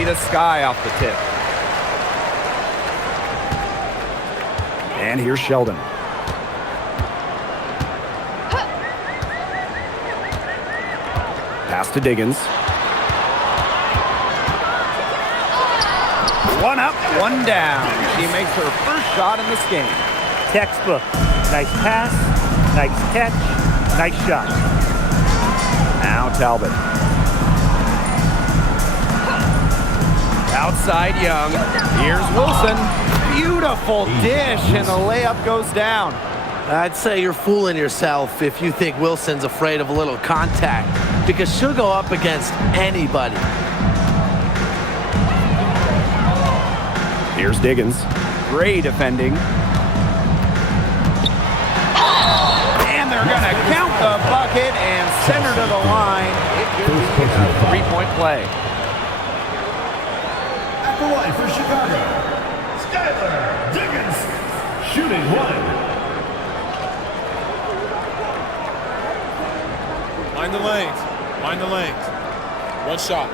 be the sky off the tip. And here's Sheldon. Pass to Diggins. One up, one down. She makes her first shot in this game. Textbook. Nice pass, nice catch, nice shot. Now Talbot. Outside Young. Here's Wilson. Beautiful dish, and the layup goes down. I'd say you're fooling yourself if you think Wilson's afraid of a little contact, because she'll go up against anybody. Here's Diggins. Great defending. And they're going to count the bucket and send her to the line. It could be a three-point play. At the line for Chicago, Skylar Diggins, shooting one. Mind the lanes. Mind the lanes. One shot.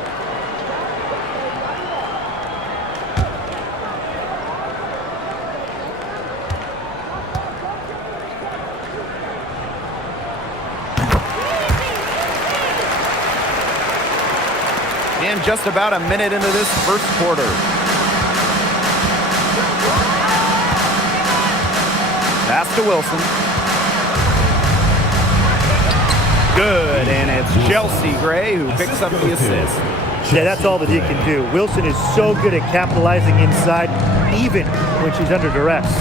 And just about a minute into this first quarter. Pass to Wilson. Good, and it's Chelsea Gray who picks up the assist. Yeah, that's all that he can do. Wilson is so good at capitalizing inside, even when she's under duress.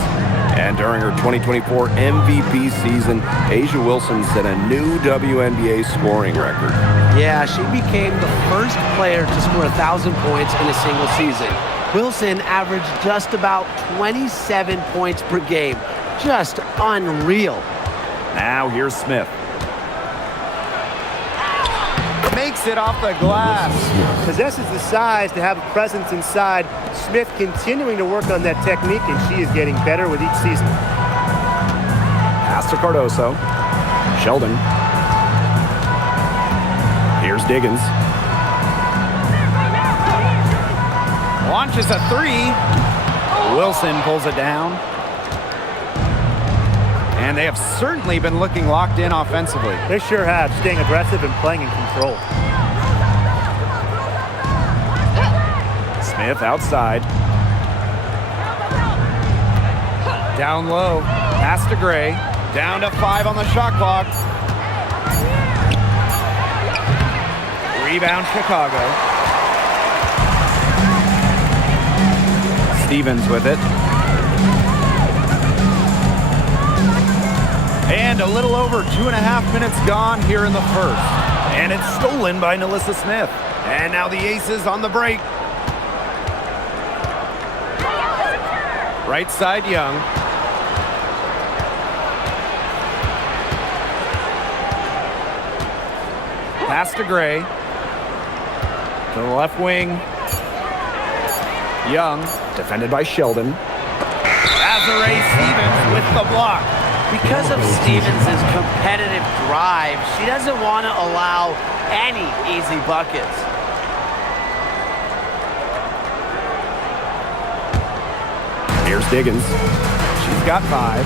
And during her 2024 MVP season, A'ja Wilson set a new WNBA scoring record. Yeah, she became the first player to score 1,000 points in a single season. Wilson averaged just about 27 points per game. Just unreal. Now here's Smith. Makes it off the glass. Possesses the size to have a presence inside. Smith continuing to work on that technique, and she is getting better with each season. Pass to Cardoso. Sheldon. Here's Diggins. Launches a three. Wilson pulls it down. And they have certainly been looking locked in offensively. They sure have, staying aggressive and playing in control. Smith outside. Down low. Pass to Gray. Down to 5 on the shot clock. Rebound Chicago. Stevens with it. And a little over 2.5 minutes gone here in the first. And it's stolen by Nalissa Smith. And now the Aces on the break. Right side Young. Pass to Gray. To the left wing. Young. Defended by Sheldon. Azurá Stevens with the block. Because of Stevens' competitive drive, she doesn't want to allow any easy buckets. Here's Diggins. She's got 5.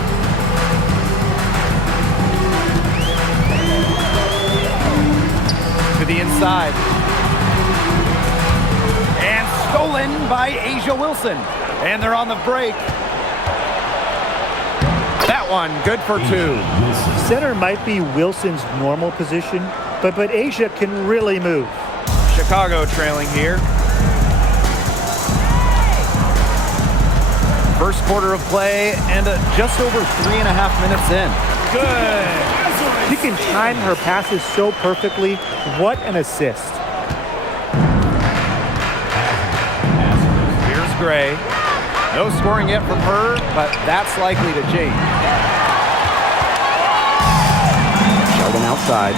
To the inside. And stolen by A'ja Wilson. And they're on the break. That one, good for 2. Center might be Wilson's normal position, but A'ja can really move. Chicago trailing here. First quarter of play and just over 3.5 minutes in. Good. She can time her passes so perfectly. What an assist. Here's Gray. No scoring yet from her, but that's likely to change. Sheldon outside.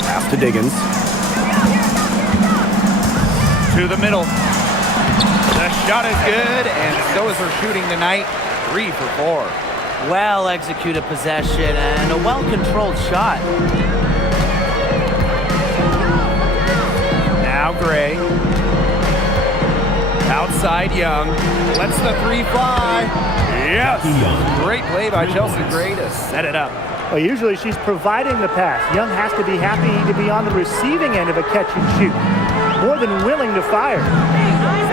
Pass to Diggins. To the middle. The shot is good, and so is her shooting tonight. 3 for 4. Well-executed possession and a well-controlled shot. Now Gray. Outside Young. Lets the three fly. Yes! Great play by Chelsea Gray to set it up. Well, usually she's providing the pass. Young has to be happy to be on the receiving end of a catch and shoot. More than willing to fire.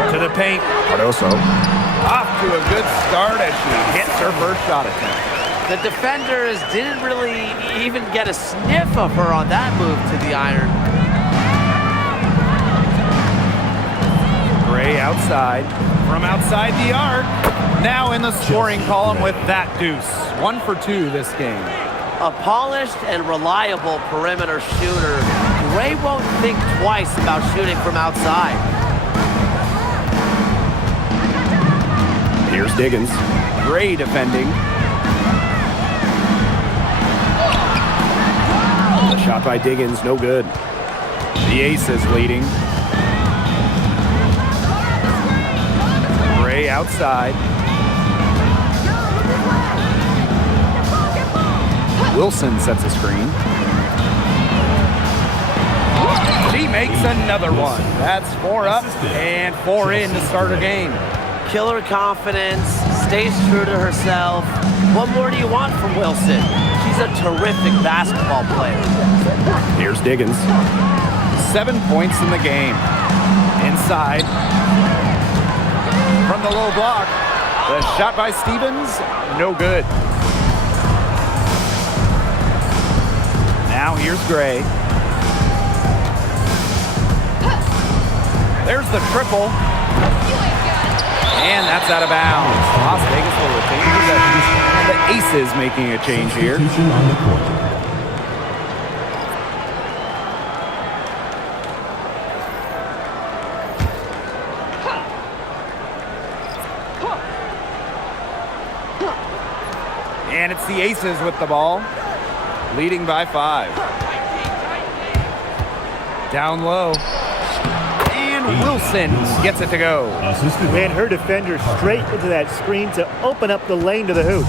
To the paint. Cardoso. Off to a good start as she hits her first shot attempt. The defenders didn't really even get a sniff of her on that move to the iron. Gray outside. From outside the arc. Now in the scoring column with that deuce. 1 for 2 this game. A polished and reliable perimeter shooter. Gray won't think twice about shooting from outside. Here's Diggins. Gray defending. The shot by Diggins, no good. The Aces leading. Gray outside. Wilson sets a screen. She makes another one. That's 4 up and 4 in to start her game. Killer confidence, stays true to herself. What more do you want from Wilson? She's a terrific basketball player. Here's Diggins. 7 points in the game. Inside. From the low block. The shot by Stevens, no good. Now here's Gray. There's the triple. And that's out of bounds. Las Vegas will retain possession. And the Aces making a change here. Substitution on the court. And it's the Aces with the ball, leading by 5. Down low. And Wilson gets it to go. Ran her defender straight into that screen to open up the lane to the hoop.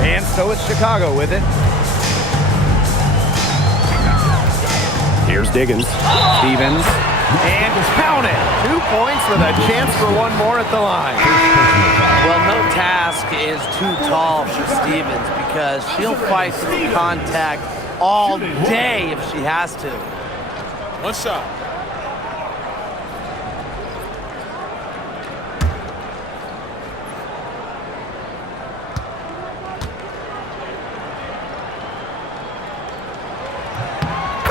And so it's Chicago with it. Here's Diggins. Stevens. And count it. 2 points with a chance for one more at the line. Well, no task is too tall for Stevens because she'll fight through contact all day if she has to. One shot.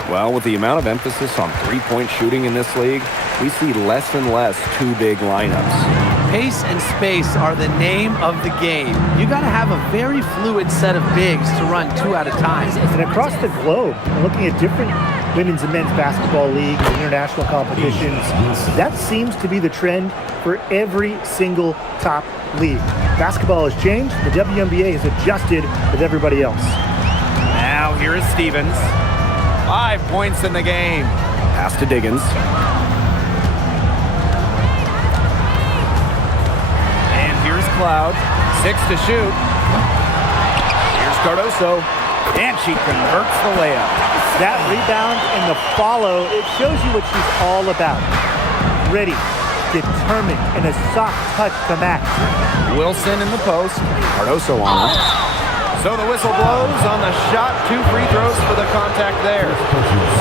Well, with the amount of emphasis on three-point shooting in this league, we see less and less two big lineups. Pace and space are the name of the game. You got to have a very fluid set of bigs to run 2 at a time. And across the globe, looking at different women's and men's basketball leagues and international competitions, that seems to be the trend for every single top league. Basketball has changed. The WNBA has adjusted with everybody else. Now here is Stevens. 5 points in the game. Pass to Diggins. And here's Cloud. 6 to shoot. Here's Cardoso. And she converts the layup. That rebound and the follow, it shows you what she's all about. Ready, determined, and a soft touch to match. Wilson in the post. Cardoso on him. So the whistle blows on the shot. 2 free throws for the contact there.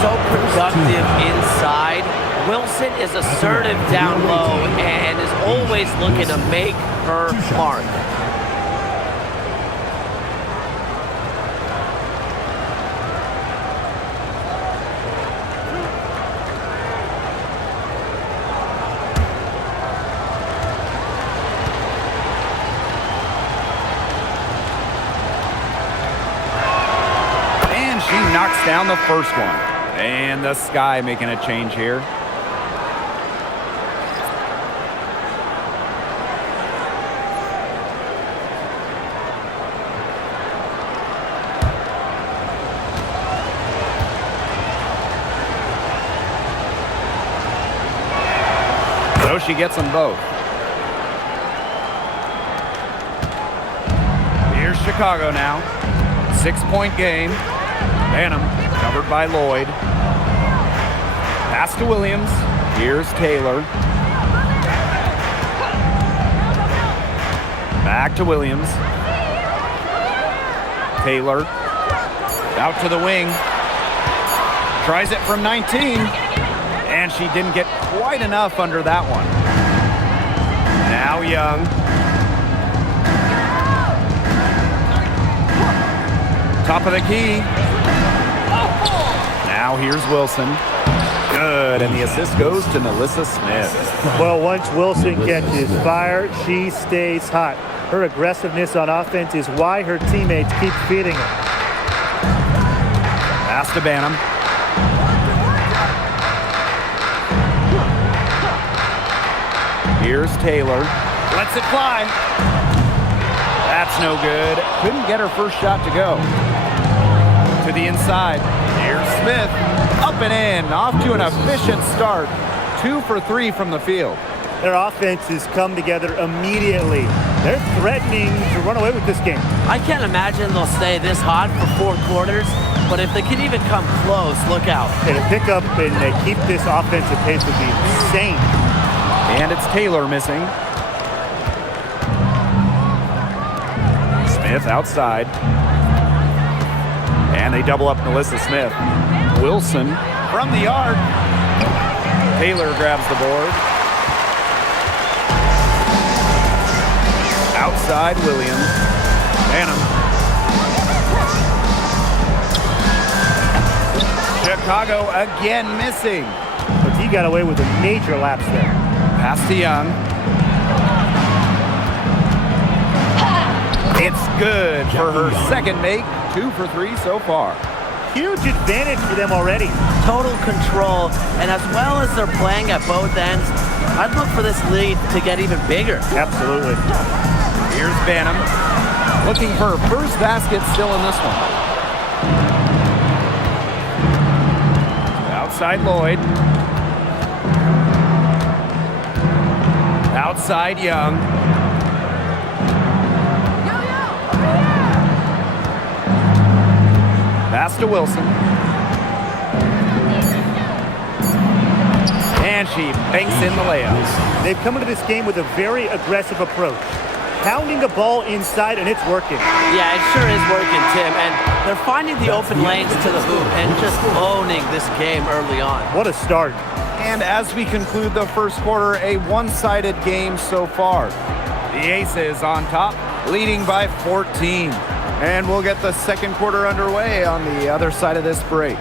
So productive inside. Wilson is assertive down low and is always looking to make her mark. She knocks down the first one. And the Sky making a change here. So she gets them both. Here's Chicago now. 6-point game. Banham covered by Lloyd. Pass to Williams. Here's Taylor. Back to Williams. Taylor. Out to the wing. Tries it from 19. And she didn't get quite enough under that one. Now Young. Top of the key. Now here's Wilson. Good, and the assist goes to Melissa Smith. Well, once Wilson catches fire, she stays hot. Her aggressiveness on offense is why her teammates keep feeding her. Pass to Banham. Here's Taylor. Lets it fly. That's no good. Couldn't get her first shot to go. To the inside. Here's Smith. Up and in. Off to an efficient start. 2 for 3 from the field. Their offenses come together immediately. They're threatening to run away with this game. I can't imagine they'll stay this hot for 4 quarters, but if they can even come close, look out. And to pick up and they keep this offensive pace would be insane. And it's Taylor missing. Smith outside. And they double up Melissa Smith. Wilson from the arc. Taylor grabs the board. Outside Williams. Banham. Chicago again missing. But he got away with a major lapse there. Pass to Young. It's good for her second make. 2 for 3 so far. Huge advantage for them already. Total control, and as well as they're playing at both ends, I'd look for this lead to get even bigger. Absolutely. Here's Banham. Looking for her first basket still in this one. Outside Lloyd. Outside Young. Pass to Wilson. And she banks in the layup. They've come into this game with a very aggressive approach. Pounding the ball inside, and it's working. Yeah, it sure is working, Tim. And they're finding the open lanes to the hoop and just owning this game early on. What a start. And as we conclude the first quarter, a one-sided game so far. The Aces on top, leading by 14. And we'll get the second quarter underway on the other side of this break.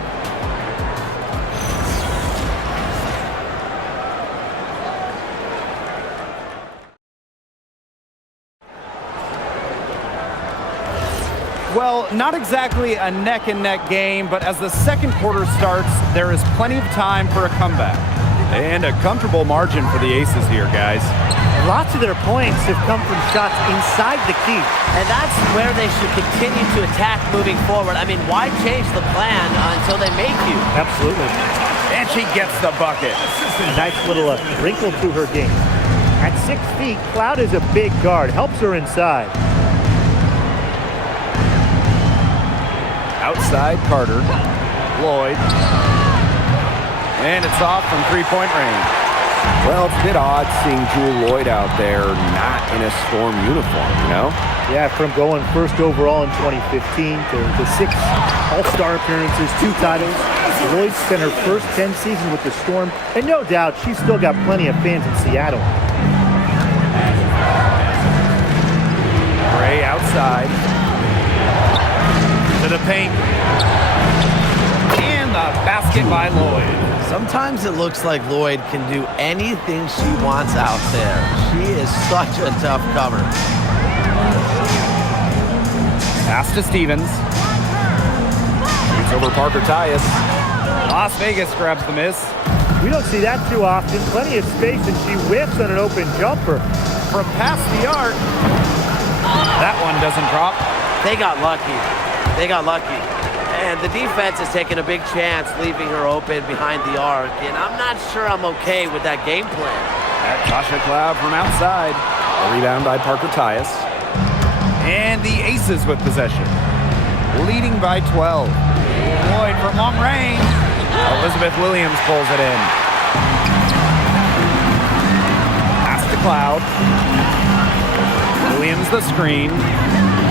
Well, not exactly a neck-and-neck game, but as the second quarter starts, there is plenty of time for a comeback. And a comfortable margin for the Aces here, guys. Lots of their points have come from shots inside the key. And that's where they should continue to attack moving forward. I mean, why change the plan until they make you? Absolutely. And she gets the bucket. A nice little wrinkle to her game. At 6 feet, Cloud is a big guard. Helps her inside. Outside Carter. Lloyd. And it's off from three-point range. Well, it's a bit odd seeing Jewel Lloyd out there not in a Storm uniform, you know? Yeah, from going first overall in 2015 to 6 All-Star appearances, 2 titles. Lloyd spent her first 10 seasons with the Storm, and no doubt she's still got plenty of fans in Seattle. Gray outside. To the paint. And the basket by Lloyd. Sometimes it looks like Lloyd can do anything she wants out there. She is such a tough cover. Pass to Stevens. Shoots over Parker Tyus. Las Vegas grabs the miss. We don't see that too often. Plenty of space, and she whiffs on an open jumper. From past the arc. That one doesn't drop. They got lucky. They got lucky. And the defense is taking a big chance, leaving her open behind the arc. And I'm not sure I'm okay with that game plan. At Tasha Cloud from outside. A rebound by Parker Tyus. And the Aces with possession. Leading by 12. Lloyd from long range. Elizabeth Williams pulls it in. Pass to Cloud. Williams the screen.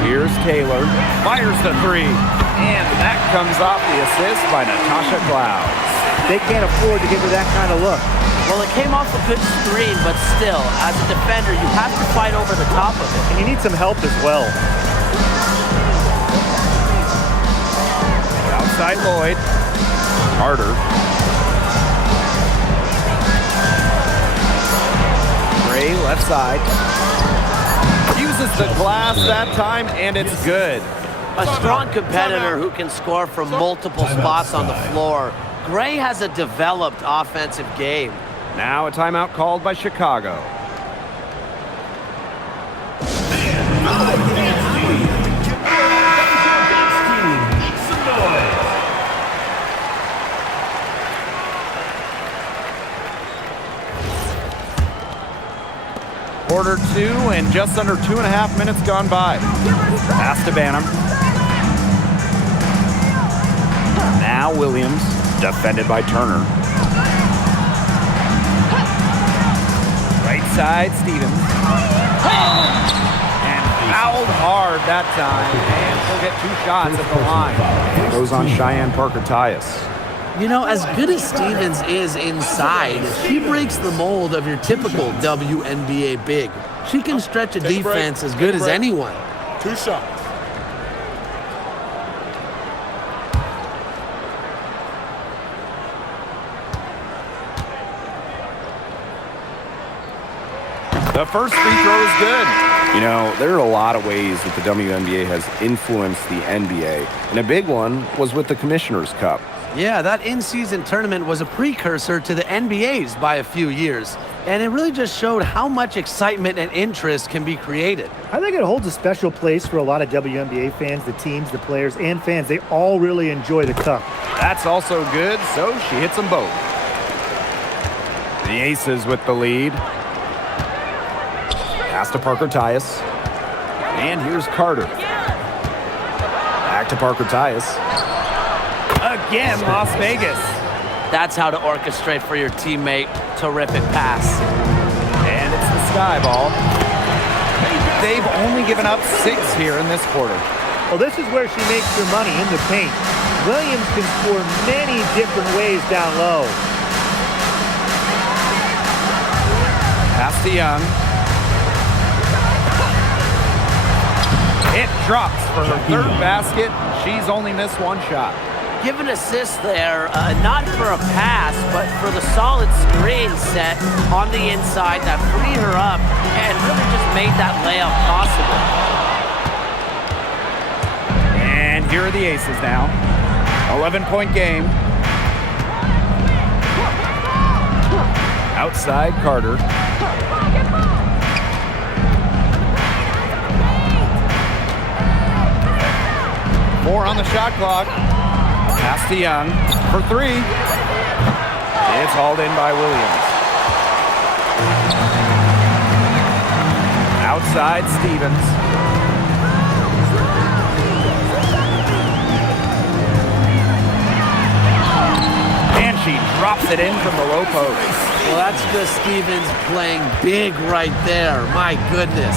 Here's Taylor. Fires the three. And that comes off the assist by Natasha Cloud. They can't afford to give her that kind of look. Well, it came off a good screen, but still, as a defender, you have to fight over the top of it. And you need some help as well. Outside Lloyd. Carter. Gray left side. Uses the glass that time, and it's good. A strong competitor who can score from multiple spots on the floor. Gray has a developed offensive game. Now a timeout called by Chicago. Quarter 2 and just under 2.5 minutes gone by. Pass to Banham. Now Williams, defended by Turner. Right side, Stevens. And fouled hard that time. And she'll get 2 shots at the line. Goes on Cheyenne Parker-Tyus. You know, as good as Stevens is inside, she breaks the mold of your typical WNBA big. She can stretch a defense as good as anyone. 2 shots. The first free throw is good. You know, there are a lot of ways that the WNBA has influenced the NBA, and a big one was with the Commissioner's Cup. Yeah, that in-season tournament was a precursor to the NBA's by a few years, and it really just showed how much excitement and interest can be created. I think it holds a special place for a lot of WNBA fans, the teams, the players, and fans. They all really enjoy the cup. That's also good, so she hits them both. The Aces with the lead. Pass to Parker-Tyus. And here's Carter. Back to Parker-Tyus. Again, Las Vegas. That's how to orchestrate for your teammate. Terrific pass. And it's the sky ball. They've only given up 6 here in this quarter. Well, this is where she makes her money, in the paint. Williams can score many different ways down low. Pass to Young. It drops for her 3rd basket. She's only missed 1 shot. Give an assist there, not for a pass, but for the solid screen set on the inside that freed her up and really just made that layup possible. And here are the Aces now. 11-point game. Outside Carter. More on the shot clock. Pass to Young for 3. It's hauled in by Williams. Outside Stevens. And she drops it in from the low post. Well, that's just Stevens playing big right there. My goodness.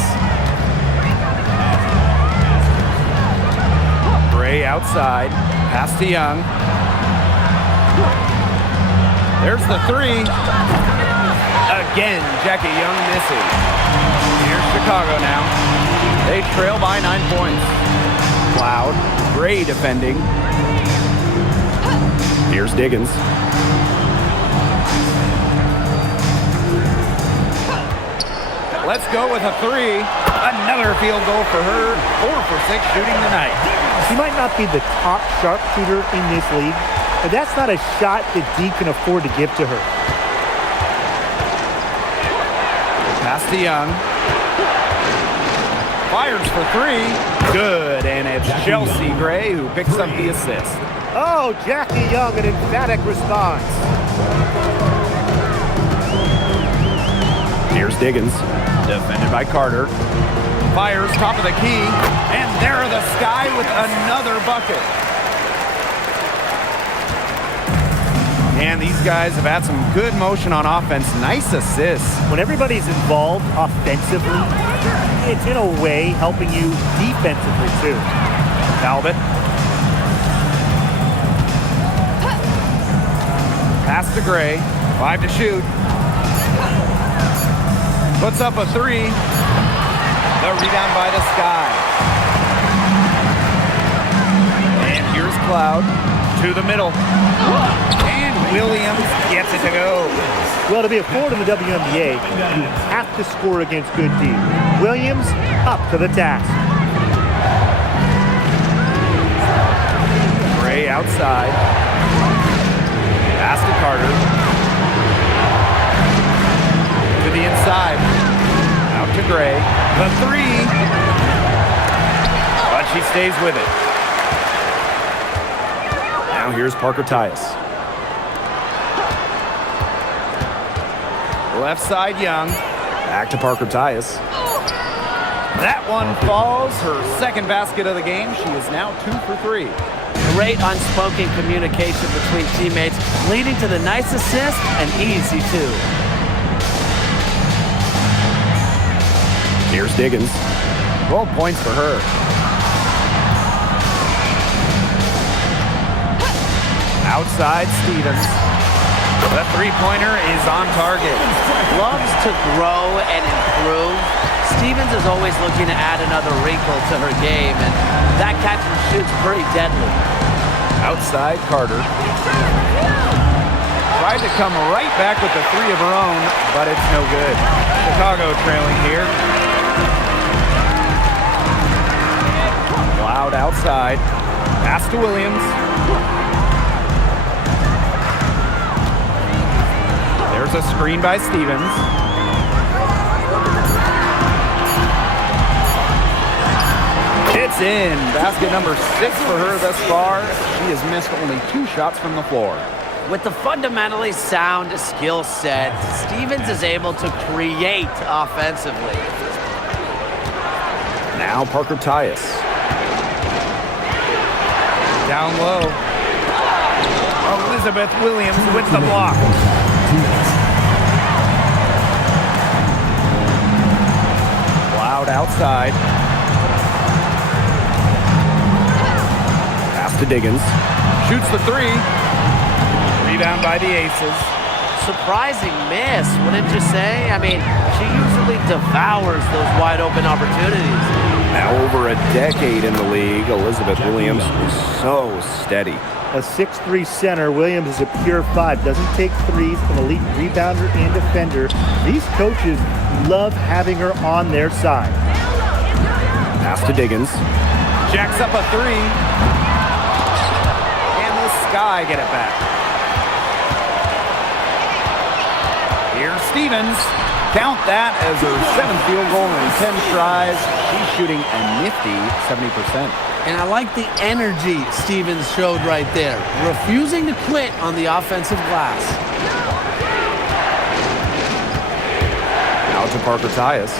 Gray outside. Pass to Young. There's the 3. Again, Jackie Young misses. Here's Chicago now. They trail by 9 points. Cloud. Gray defending. Here's Diggins. Let's go with a 3. Another field goal for her. 4 for 6 shooting tonight. She might not be the top sharpshooter in this league, but that's not a shot that D can afford to give to her. Pass to Young. Fires for 3. Good, and it's Chelsea Gray who picks up the assist. Oh, Jackie Young, an emphatic response. Here's Diggins, defended by Carter. Fires top of the key, and there are the Sky with another bucket. And these guys have had some good motion on offense. Nice assists. When everybody's involved offensively, it's in a way helping you defensively too. Talbot. Pass to Gray. 5 to shoot. Puts up a 3. The rebound by the Sky. And here's Cloud to the middle. And Williams gets it to go. Well, to be a forward in the WNBA, you have to score against good D. Williams up to the task. Gray outside. Pass to Carter. To the inside. Out to Gray. The 3. But she stays with it. Now here's Parker Tyus. Left side, Young. Back to Parker Tyus. That one falls. Her second basket of the game. She is now 2 for 3. Great unspoken communication between teammates, leading to the nice assist and easy 2. Here's Diggins. 12 points for her. Outside, Stevens. The three-pointer is on target. Loves to grow and improve. Stevens is always looking to add another wrinkle to her game, and that catch and shoot's pretty deadly. Outside, Carter. Tried to come right back with the 3 of her own, but it's no good. Chicago trailing here. Cloud outside. Pass to Williams. There's a screen by Stevens. It's in. Basket number 6 for her thus far. She has missed only 2 shots from the floor. With the fundamentally sound skill set, Stevens is able to create offensively. Now Parker Tyus. Down low. Elizabeth Williams with the block. Cloud outside. Pass to Diggins. Shoots the 3. Rebound by the Aces. Surprising miss, wouldn't you say? I mean, she usually devours those wide open opportunities. Now over a decade in the league, Elizabeth Williams is so steady. A 6'3 center, Williams is a pure 5. Doesn't take threes, an elite rebounder and defender. These coaches love having her on their side. Pass to Diggins. Jacks up a 3. And the Sky get it back. Here's Stevens. Count that as her 7th field goal in 10 tries. She's shooting a nifty 70%. And I like the energy Stevens showed right there, refusing to quit on the offensive glass. Out to Parker Tyus.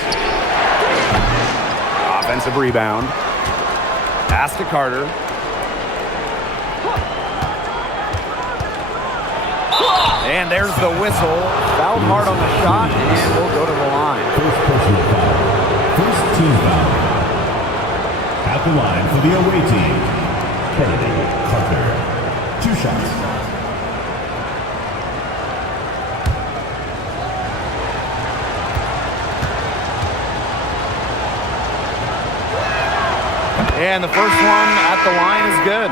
Offensive rebound. Pass to Carter. And there's the whistle. Fouled hard on the shot, and we'll go to the line. First personal foul. First team foul. At the line for the away team, Kennedy Carter. 2 shots. And the first one at the line is good.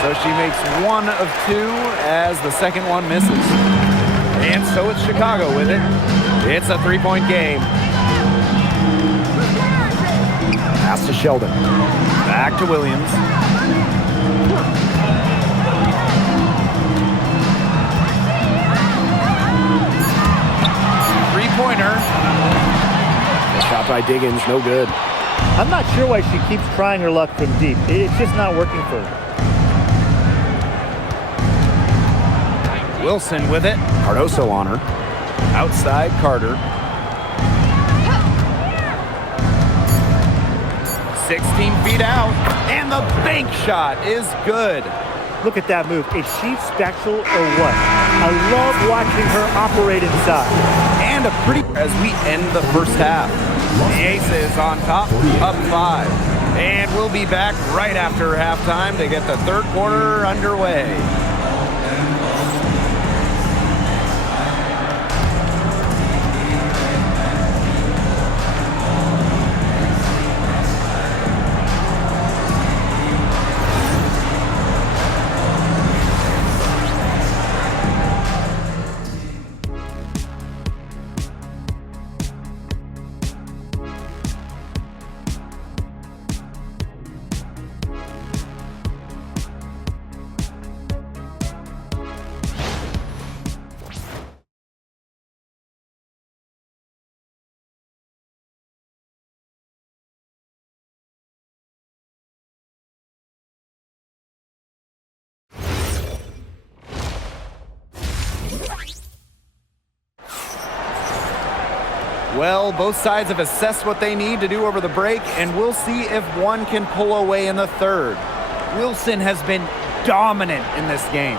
So she makes 1 of 2 as the second one misses. And so it's Chicago with it. It's a 3-point game. Pass to Sheldon. Back to Williams. Three-pointer. Shot by Diggins, no good. I'm not sure why she keeps trying her luck from deep. It's just not working for her. Wilson with it. Cardoso on her. Outside Carter. 16 feet out. And the bank shot is good. Look at that move. Is she special or what? I love watching her operate inside. And a pretty as we end the first half. The Aces on top, up 5. And we'll be back right after halftime to get the third quarter underway. Well, both sides have assessed what they need to do over the break, and we'll see if one can pull away in the third. Wilson has been dominant in this game.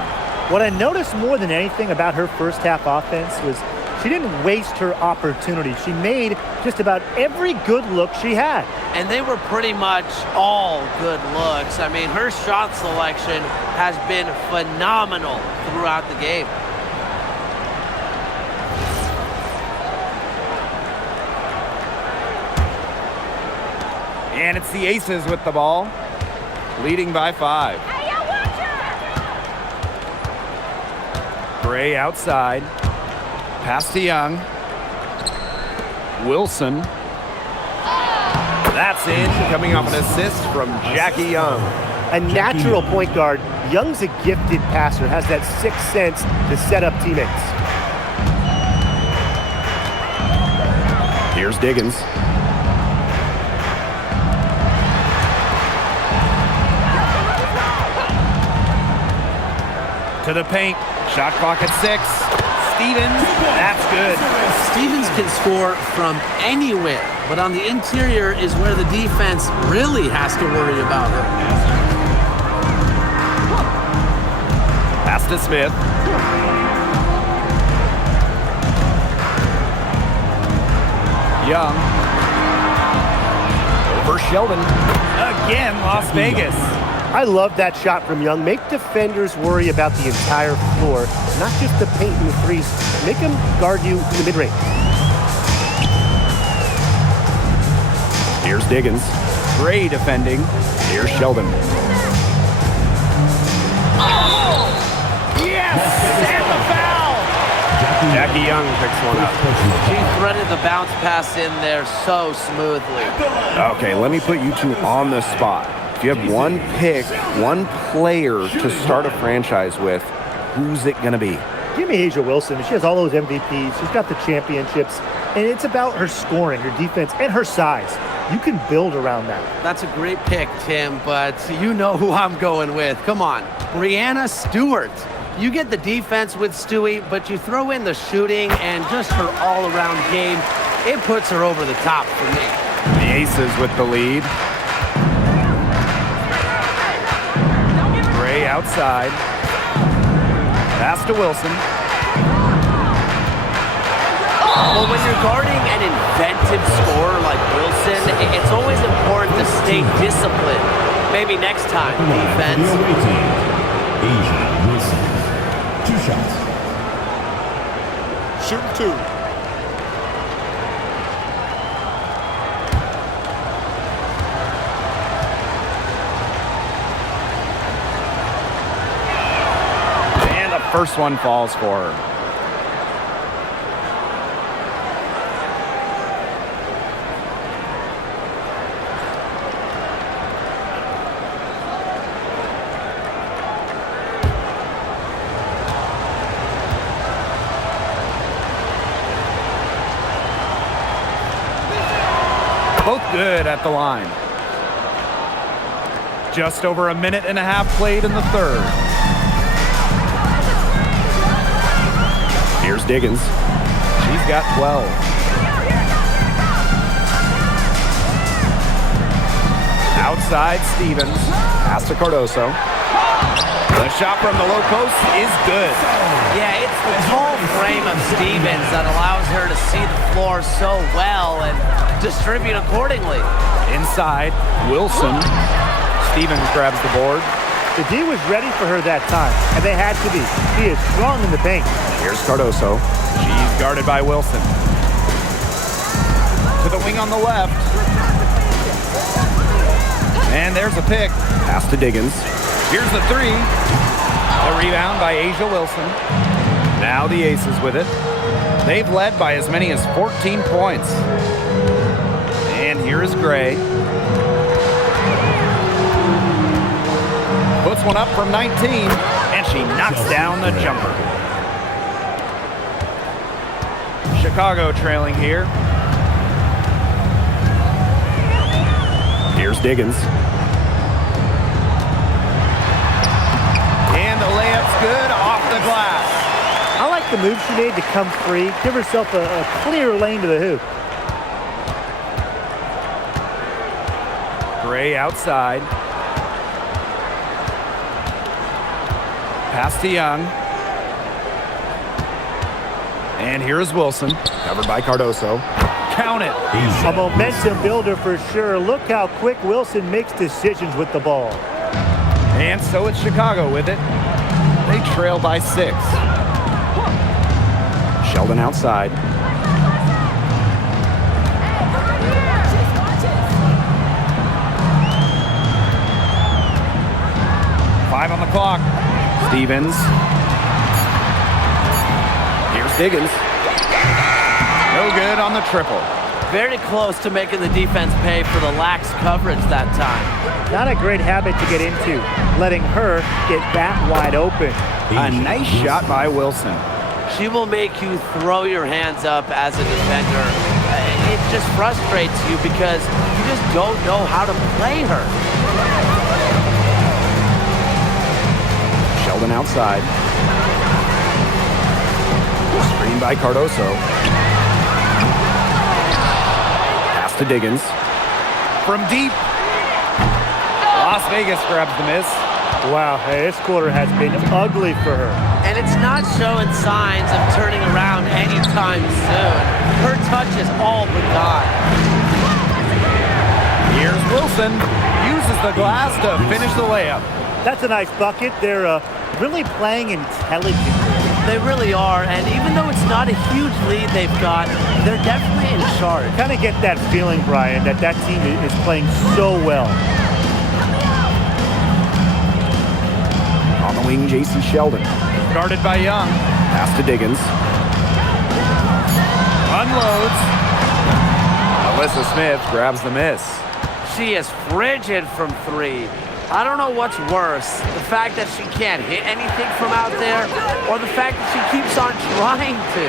What I noticed more than anything about her first half offense was she didn't waste her opportunity. She made just about every good look she had. And they were pretty much all good looks. I mean, her shot selection has been phenomenal throughout the game. And it's the Aces with the ball, leading by 5. Gray outside. Pass to Young. Wilson. That's in, coming off an assist from Jackie Young. A natural point guard, Young's a gifted passer, has that sixth sense to set up teammates. Here's Diggins. To the paint. Shot clock at 6. Stevens, that's good. Stevens can score from anywhere, but on the interior is where the defense really has to worry about her. Pass to Smith. Young. Over Sheldon. Again, Las Vegas. I love that shot from Young. Make defenders worry about the entire floor, not just the paint and the threes. Make them guard you in the mid-range. Here's Diggins. Gray defending. Here's Sheldon. Oh! Yes! And the foul! Jackie Young picks one up. She threaded the bounce pass in there so smoothly. Okay, let me put you two on the spot. If you have one pick, one player to start a franchise with, who's it going to be? Give me Asia Wilson. She has all those MVPs. She's got the championships. And it's about her scoring, her defense, and her size. You can build around that. That's a great pick, Tim, but you know who I'm going with. Come on, Brianna Stewart. You get the defense with Stewie, but you throw in the shooting and just her all-around game. It puts her over the top for me. The Aces with the lead. Gray outside. Pass to Wilson. Well, when you're guarding an inventive scorer like Wilson, it's always important to stay disciplined. Maybe next time, defense. Asia Wilson. 2 shots. Shooting 2. And the first one falls for her. Both good at the line. Just over a minute and a half played in the third. Here's Diggins. She's got 12. Outside Stevens. Pass to Cardoso. The shot from the low post is good. Yeah, it's the tall frame of Stevens that allows her to see the floor so well and distribute accordingly. Inside, Wilson. Stevens grabs the board. The D was ready for her that time, and they had to be. She is strong in the paint. Here's Cardoso. She's guarded by Wilson. To the wing on the left. And there's a pick. Pass to Diggins. Here's the three. A rebound by Asia Wilson. Now the Aces with it. They've led by as many as 14 points. And here is Gray. Puts one up from 19, and she knocks down the jumper. Chicago trailing here. Here's Diggins. And the layup's good off the glass. I like the move she made to come free, give herself a clear lane to the hoop. Gray outside. Pass to Young. And here's Wilson. Covered by Cardoso. Count it. A momentum builder for sure. Look how quick Wilson makes decisions with the ball. And so it's Chicago with it. They trail by 6. Sheldon outside. Five on the clock. Stevens. Here's Diggins. No good on the triple. Very close to making the defense pay for the lax coverage that time. Not a great habit to get into, letting her get that wide open. A nice shot by Wilson. She will make you throw your hands up as a defender. It just frustrates you because you just don't know how to play her. Sheldon outside. Screen by Cardoso. Pass to Diggins. From deep. Las Vegas grabs the miss. Wow, hey, this quarter has been ugly for her. And it's not showing signs of turning around anytime soon. Her touch is all but gone. Here's Wilson. Uses the glass to finish the layup. That's a nice bucket. They're really playing intelligently. They really are, and even though it's not a huge lead they've got, they're definitely in charge. Kind of get that feeling, Brian, that team is playing so well. On the wing, J.C. Sheldon. Guarded by Young. Pass to Diggins. Unloads. Alyssa Smith grabs the miss. She is frigid from 3. I don't know what's worse, the fact that she can't hit anything from out there, or the fact that she keeps on trying to.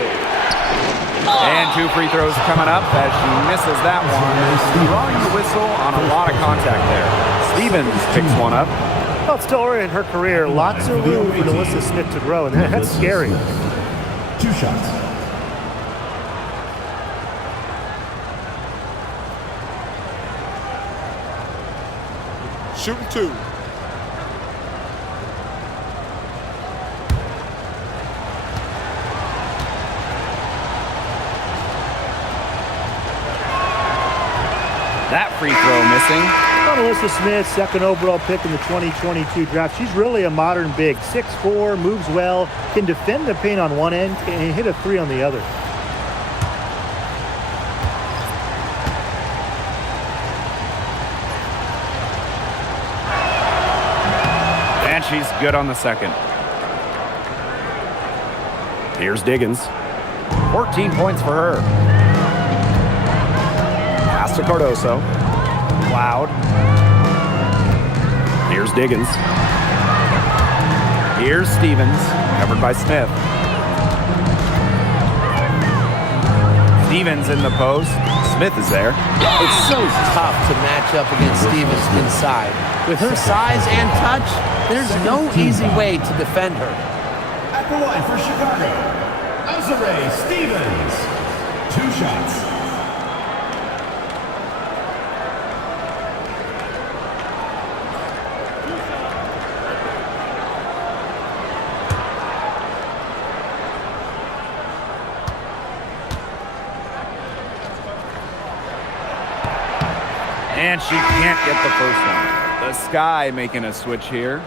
And 2 free throws coming up as she misses that one. Drawing the whistle on a lot of contact there. Stevens picks one up. Well, it's still early in her career. Lots of room for Alyssa Smith to grow, and that's scary. 2 shots. Shooting 2. That free throw missing. Well, Alyssa Smith, second overall pick in the 2022 draft. She's really a modern big. 6'4", moves well, can defend the paint on one end, and hit a 3 on the other. And she's good on the second. Here's Diggins. 14 points for her. Pass to Cardoso. Loud. Here's Diggins. Here's Stevens. Covered by Smith. Stevens in the post. Smith is there. It's so tough to match up against Stevens inside. With her size and touch, there's no easy way to defend her. At the line for Chicago, Azare Stevens. 2 shots. And she can't get the first one. The Sky making a switch here.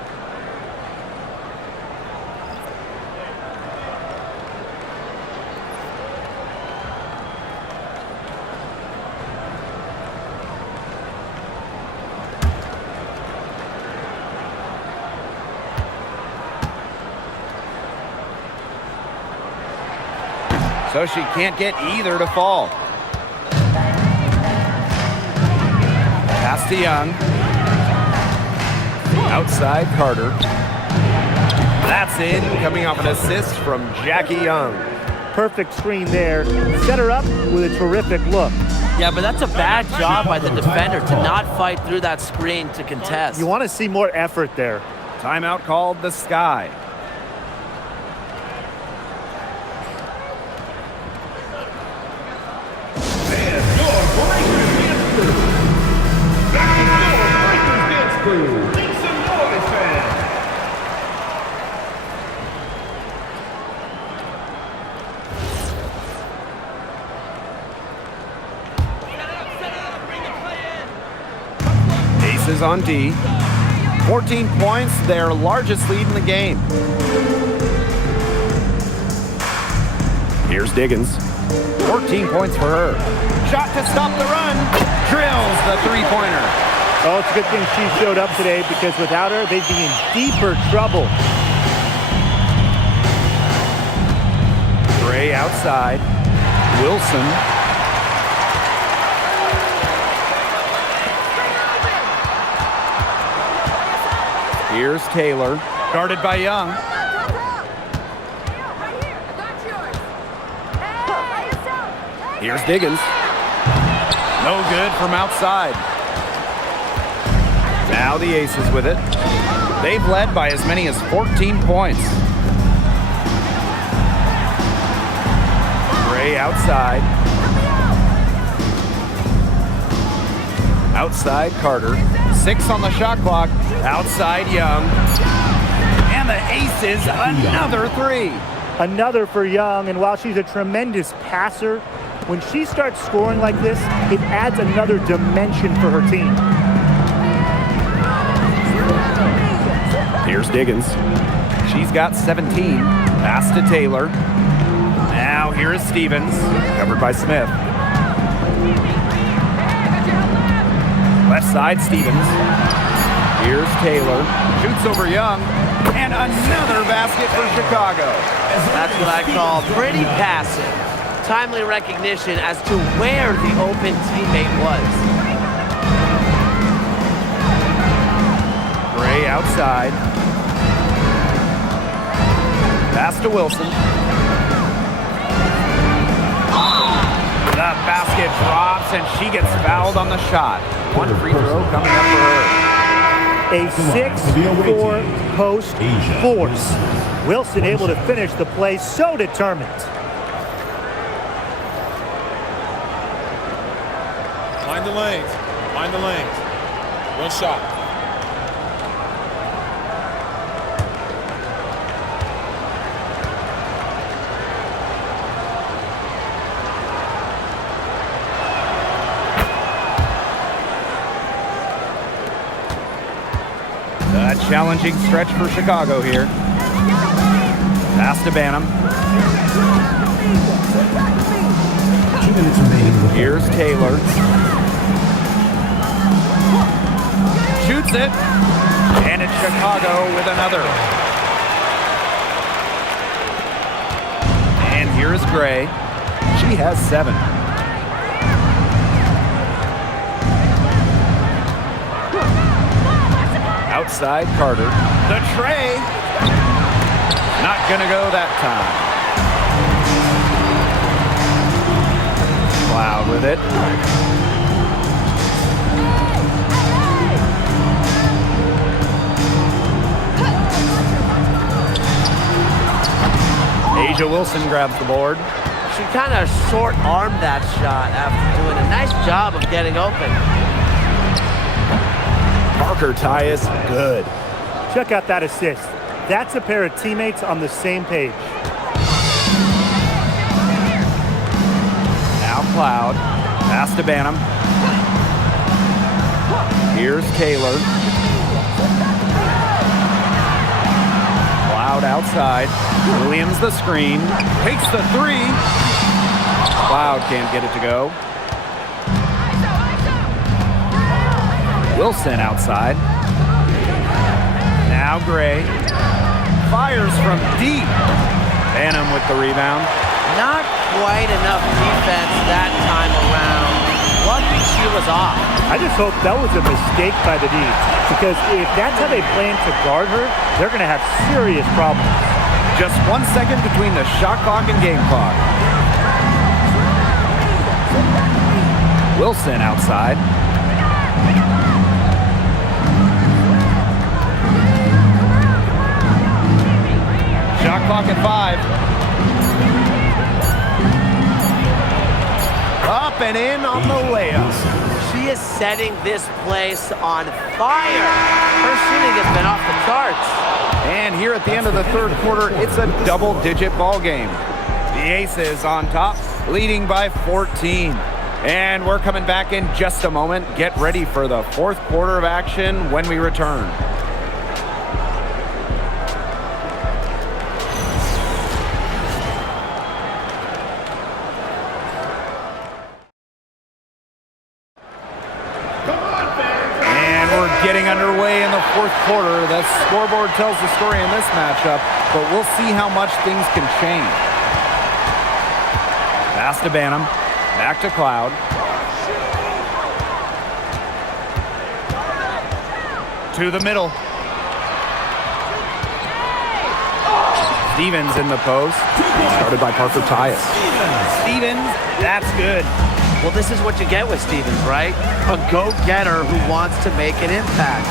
So she can't get either to fall. Pass to Young. Outside Carter. That's in, coming off an assist from Jackie Young. Perfect screen there. Set her up with a terrific look. Yeah, but that's a bad job by the defender to not fight through that screen to contest. You want to see more effort there. Timeout called the Sky. Aces on D. 14 points, their largest lead in the game. Here's Diggins. 14 points for her. Shot to stop the run. Drills the three-pointer. Oh, it's a good thing she showed up today because without her, they'd be in deeper trouble. Gray outside. Wilson. Here's Taylor. Guarded by Young. Here's Diggins. No good from outside. Now the Aces with it. They've led by as many as 14 points. Gray outside. Outside Carter. 6 on the shot clock. Outside Young. And the Aces, another 3. Another for Young, and while she's a tremendous passer, when she starts scoring like this, it adds another dimension for her team. Here's Diggins. She's got 17. Pass to Taylor. Now here is Stevens. Covered by Smith. Left side, Stevens. Here's Taylor. Shoots over Young. And another basket for Chicago. That's what I call pretty passive. Timely recognition as to where the open teammate was. Gray outside. Pass to Wilson. The basket drops and she gets fouled on the shot. One free throw coming up for her. A 6-4 post force. Wilson able to finish the play, so determined. Mind the lanes. Mind the lanes. One shot. A challenging stretch for Chicago here. Pass to Banham. 2 minutes remaining. Here's Taylor. Shoots it. And it's Chicago with another. And here is Gray. She has 7. Outside Carter. The tray. Not gonna go that time. with it. Asia Wilson grabs the board. She kind of short-armed that shot after doing a nice job of getting open. Parker Tyus, good. Check out that assist. That's a pair of teammates on the same page. Now Cloud. Pass to Banham. Here's Taylor. Cloud outside. Williams the screen. Takes the three. Cloud can't get it to go. Wilson outside. Now Gray. Fires from deep. Banham with the rebound. Not quite enough defense that time around. Lucky she was off. I just hope that was a mistake by the Deeds, because if that's how they plan to guard her, they're going to have serious problems. Just 1 second between the shot clock and game clock. Wilson outside. Shot clock at 5. Up and in on the layup. She is setting this place on fire. Her shooting has been off the charts. And here at the end of the third quarter, it's a double-digit ball game. The Aces on top, leading by 14. And we're coming back in just a moment. Get ready for the fourth quarter of action when we return. Getting underway in the fourth quarter. The scoreboard tells the story in this matchup, but we'll see how much things can change. Pass to Banham. Back to Cloud. To the middle. Stevens in the post. Started by Parker Tyus. Stevens, that's good. Well, this is what you get with Stevens, right? A go-getter who wants to make an impact.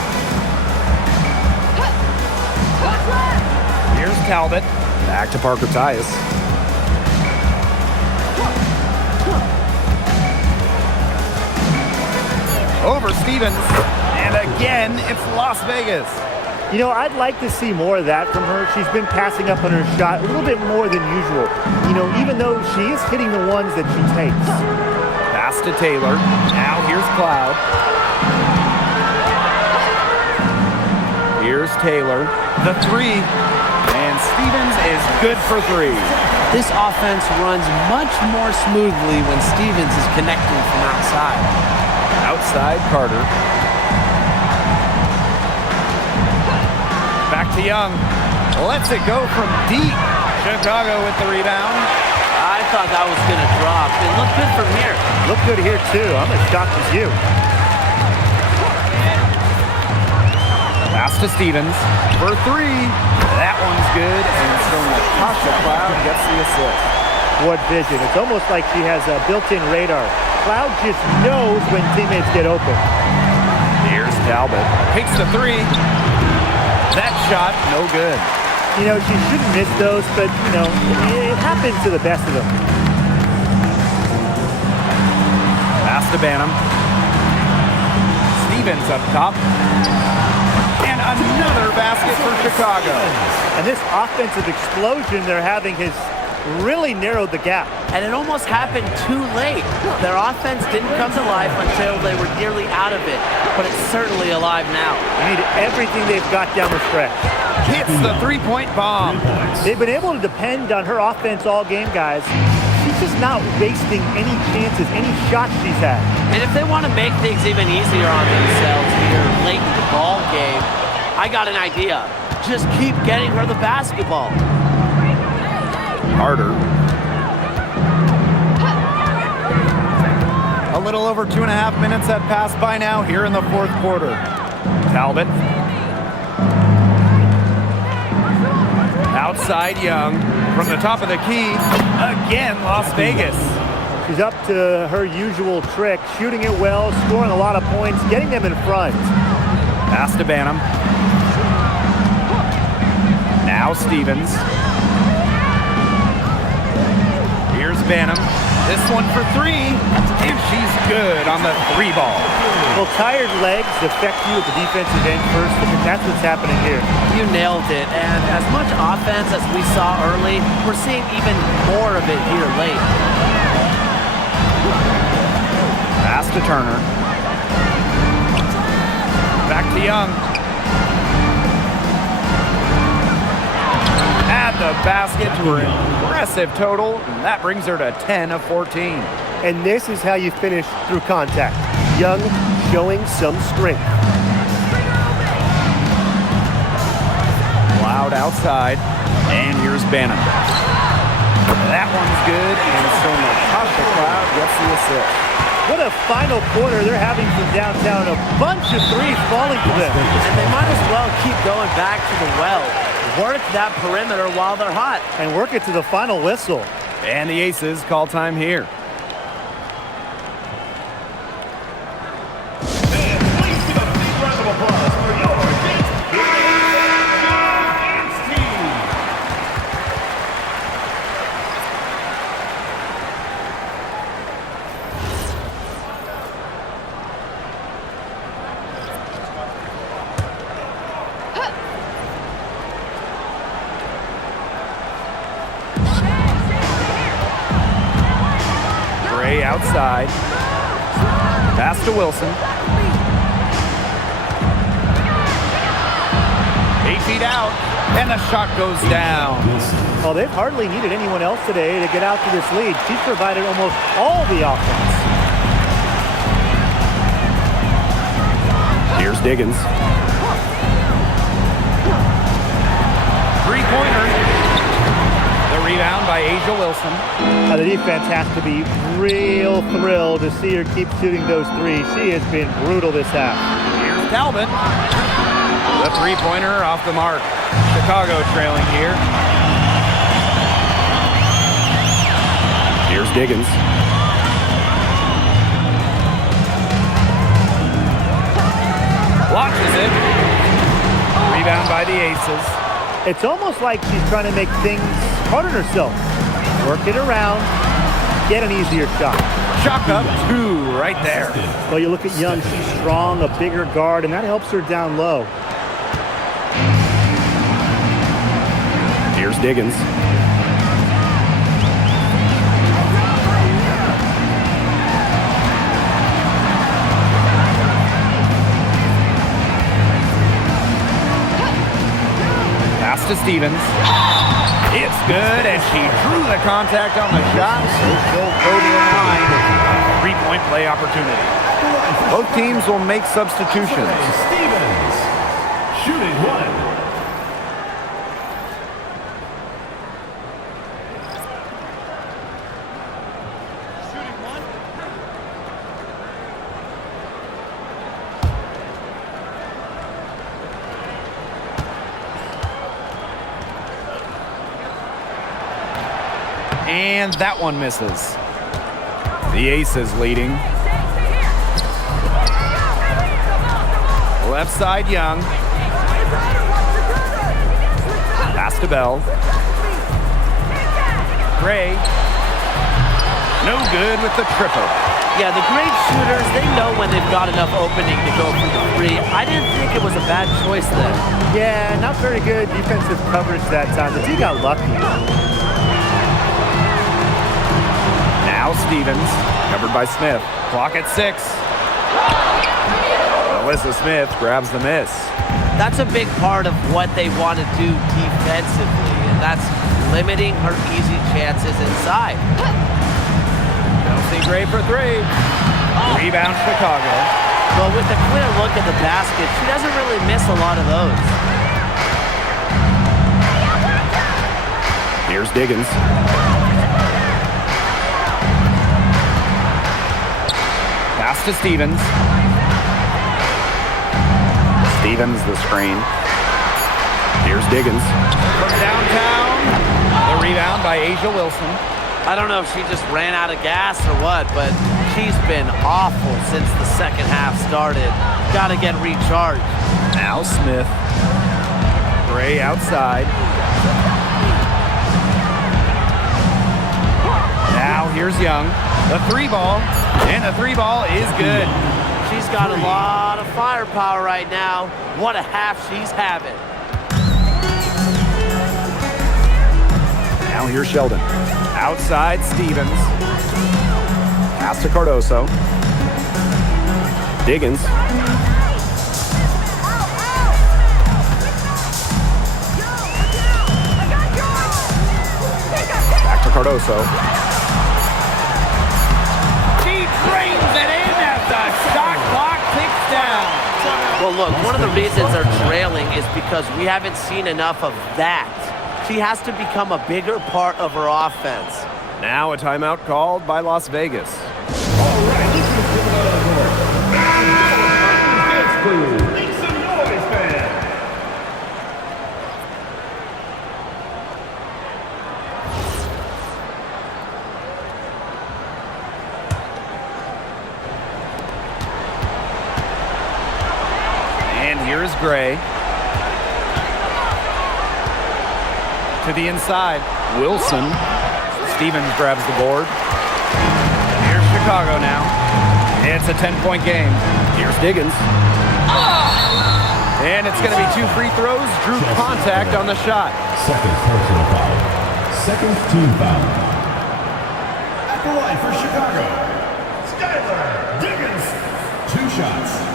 Here's Talbot. Back to Parker Tyus. Over Stevens. And again, it's Las Vegas. You know, I'd like to see more of that from her. She's been passing up on her shot a little bit more than usual. You know, even though she is hitting the ones that she takes. Pass to Taylor. Now here's Cloud. Here's Taylor. The three. And Stevens is good for 3. This offense runs much more smoothly when Stevens is connecting from outside. Outside Carter. Back to Young. Lets it go from deep. Chicago with the rebound. I thought that was going to drop. It looked good from here. Looked good here, too. I'm as shocked as you. Pass to Stevens for 3. That one's good, and so Natasha Cloud gets the assist. What vision. It's almost like she has a built-in radar. Cloud just knows when teammates get open. Here's Talbot. Takes the 3. That shot, no good. You know, she shouldn't miss those, but, you know, it happens to the best of them. Pass to Banham. Stevens up top. And another basket for Chicago. And this offensive explosion they're having has really narrowed the gap. And it almost happened too late. Their offense didn't come to life until they were nearly out of it, but it's certainly alive now. You need everything they've got down the stretch. Hits the three-point bomb. They've been able to depend on her offense all game, guys. She's just not wasting any chances, any shots she's had. And if they want to make things even easier on themselves here late in the ball game, I got an idea. Just keep getting her the basketball. Carter. A little over 2.5 minutes have passed by now here in the fourth quarter. Talbot. Outside Young. From the top of the key. Again, Las Vegas. She's up to her usual trick, shooting it well, scoring a lot of points, getting them in front. Pass to Banham. Now Stevens. Here's Banham. This one for three, and she's good on the three ball. Well, tired legs affect you at the defensive end first. I think that's what's happening here. You nailed it. And as much offense as we saw early, we're seeing even more of it here late. Pass to Turner. Back to Young. Add the basket to her impressive total, and that brings her to 10 of 14. And this is how you finish through contact. Young showing some strength. Loud outside, and here's Banham. That one's good, and so Natasha Cloud gets the assist. What a final quarter they're having from downtown. A bunch of threes falling for them. And they might as well keep going back to the well. Work that perimeter while they're hot. And work it to the final whistle. And the Aces call time here. Outside. Pass to Wilson. 8 feet out, and the shot goes down. Well, they've hardly needed anyone else today to get out to this lead. She's provided almost all the offense. Here's Diggins. Three-pointer. The rebound by Asia Wilson. The defense has to be real thrilled to see her keep shooting those threes. She has been brutal this half. Here's Talbot. The three-pointer off the mark. Chicago trailing here. Here's Diggins. Launches it. Rebound by the Aces. It's almost like she's trying to make things hard on herself. Work it around, get an easier shot. Chalk up two right there. Well, you look at Young, she's strong, a bigger guard, and that helps her down low. Here's Diggins. Pass to Stevens. It's good, and she drew the contact on the shot, so she'll go to the line. Three-point play opportunity. Both teams will make substitutions. Stevens, shooting one. And that one misses. The Aces leading. Left side, Young. Pass to Bell. Gray. No good with the triple. Yeah, the great shooters, they know when they've got enough opening to go for the three. I didn't think it was a bad choice there. Yeah, not very good defensive coverage that time. The team got lucky. Now Stevens, covered by Smith. Clock at 6. Alyssa Smith grabs the miss. That's a big part of what they want to do defensively, and that's limiting her easy chances inside. Chelsea Gray for 3. Rebound Chicago. Well, with a clear look at the basket, she doesn't really miss a lot of those. Here's Diggins. Pass to Stevens. Stevens the screen. Here's Diggins. From downtown, the rebound by Asia Wilson. I don't know if she just ran out of gas or what, but she's been awful since the second half started. Got to get recharged. Now Smith. Gray outside. Now here's Young. The three ball. And the three ball is good. She's got a lot of firepower right now. What a half she's having. Now here's Sheldon. Outside Stevens. Pass to Cardoso. Diggins. Back to Cardoso. She drains it in as the shot clock ticks down. Well, look, one of the reasons they're trailing is because we haven't seen enough of that. She has to become a bigger part of her offense. Now a timeout called by Las Vegas. All right, listen to the score. Make some noise, fans. And here's Gray. To the inside. Wilson. Stevens grabs the board. Here's Chicago now. It's a 10-point game. Here's Diggins. And it's going to be 2 free throws. Drew contact on the shot. Second personal foul. Second team foul. At the line for Chicago, Skylar Diggins. 2 shots.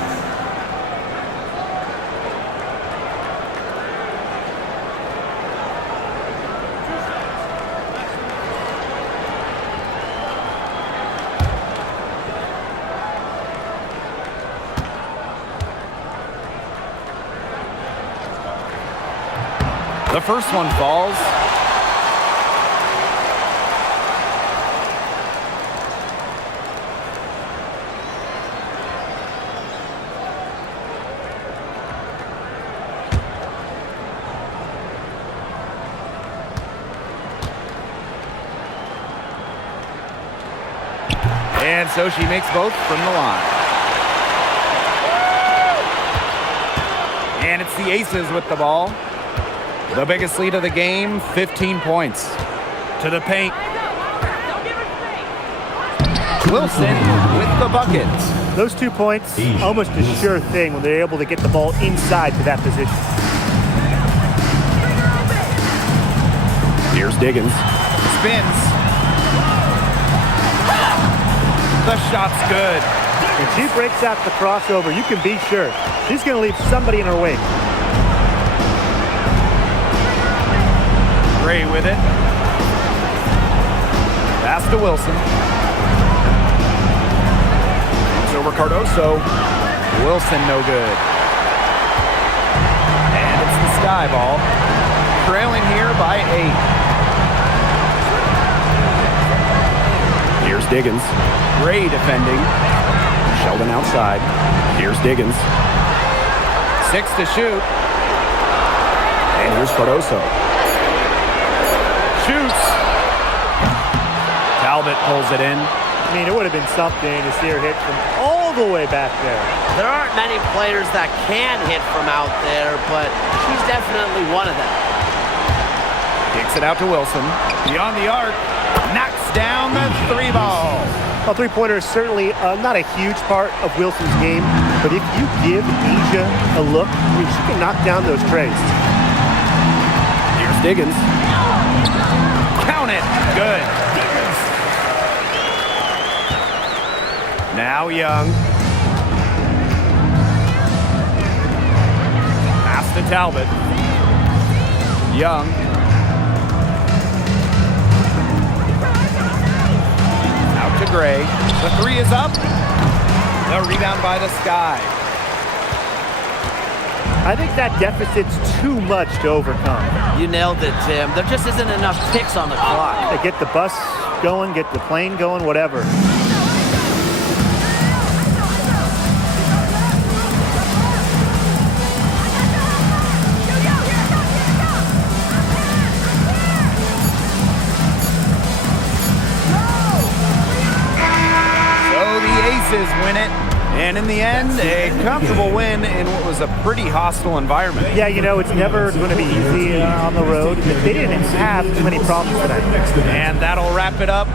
The first one falls. And so she makes both from the line. And it's the Aces with the ball. The biggest lead of the game, 15 points. To the paint. Wilson with the bucket. Those 2 points, almost a sure thing when they're able to get the ball inside to that position. Here's Diggins. Spins. The shot's good. When she breaks out the crossover, you can be sure she's going to leave somebody in her wake. Gray with it. Pass to Wilson. It's over Cardoso. Wilson no good. And it's the Sky ball. Trailing here by 8. Here's Diggins. Gray defending. Sheldon outside. Here's Diggins. 6 to shoot. And here's Cardoso. Shoots. Talbot pulls it in. I mean, it would have been something to see her hit from all the way back there. There aren't many players that can hit from out there, but she's definitely one of them. Kicks it out to Wilson. Beyond the arc. Knocks down the 3 ball. Well, three-pointer is certainly not a huge part of Wilson's game, but if you give Asia a look, I mean, she can knock down those trays. Here's Diggins. Count it. Good. Now Young. Pass to Talbot. Young. Out to Gray. The 3 is up. The rebound by the Sky. I think that deficit's too much to overcome. You nailed it, Tim. There just isn't enough ticks on the clock. They get the bus going, get the plane going, whatever. Aces win it. And in the end, a comfortable win in what was a pretty hostile environment. Yeah, you know, it's never going to be easy on the road. They didn't have too many problems tonight. And that'll wrap it up